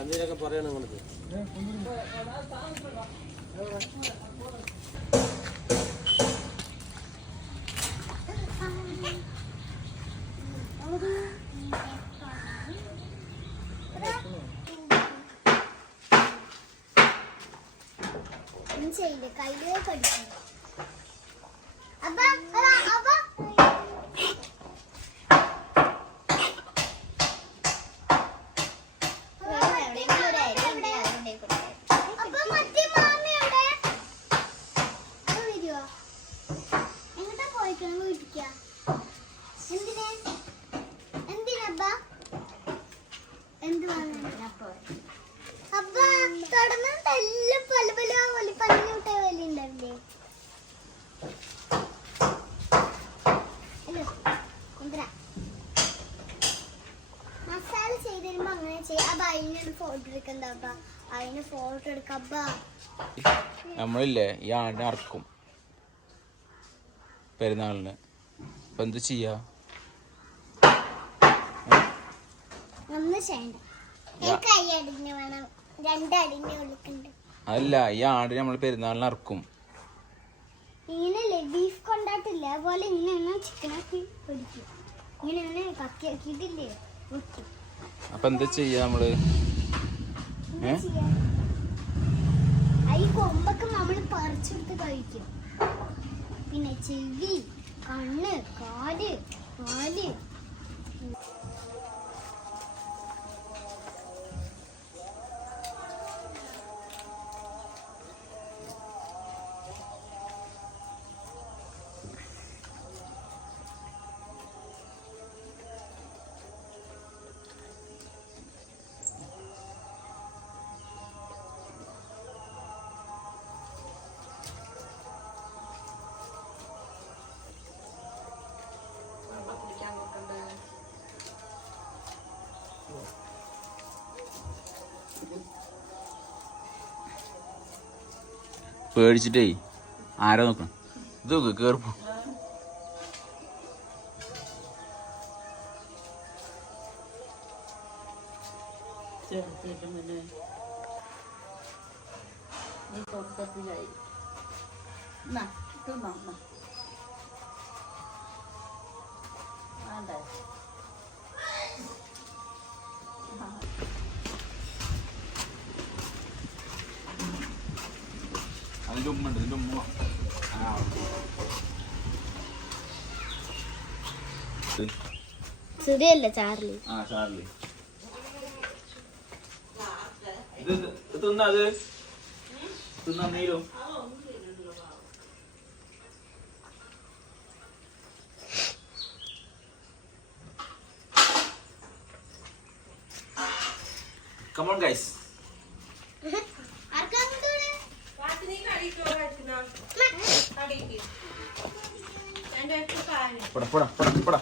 എന്തെങ്കിലുമൊക്കെ പറയണം നിങ്ങൾക്ക്. കയ്യിലേ പഠിക്കും. നമ്മളില്ലേ ഈ ആടിനെ അറക്കും പെരുന്നാളിന്. അപ്പൊ എന്ത് ചെയ്യാ? അതല്ല, ഈ ആടിനെ നമ്മൾ പെരുന്നാളിന് അറക്കും. ഇങ്ങനെയല്ലേ ബീഫ് കൊണ്ടാട്ടില്ല അതുപോലെ ഇങ്ങനെ ചിക്കനാക്കി പൊരിക്കും. ഇങ്ങനെ കത്തിയാക്കിയിട്ടില്ലേ. അപ്പൊ എന്താ ചെയ്യാ നമ്മള്? ഈ കൊമ്പൊക്കെ നമ്മൾ പറിച്ചെടുത്ത് കഴിക്കും. പിന്നെ ചെവി, കണ്ണ്, കാല്, പാല്. പേടിച്ചിട്ടേ ആരാ നോക്കണം? ഇത് നോക്ക്, കേറിപ്പോ. അതിൻ്റെ ഉമ്മ ഉണ്ട്, ഇതിൻ്റെ ഉമ്മ. സുരയല്ലേ ചാർലി? ആ ചാർലി. ഇത് തിന്നാ, അത് തിന്നീരോ? Come on guys. Pora.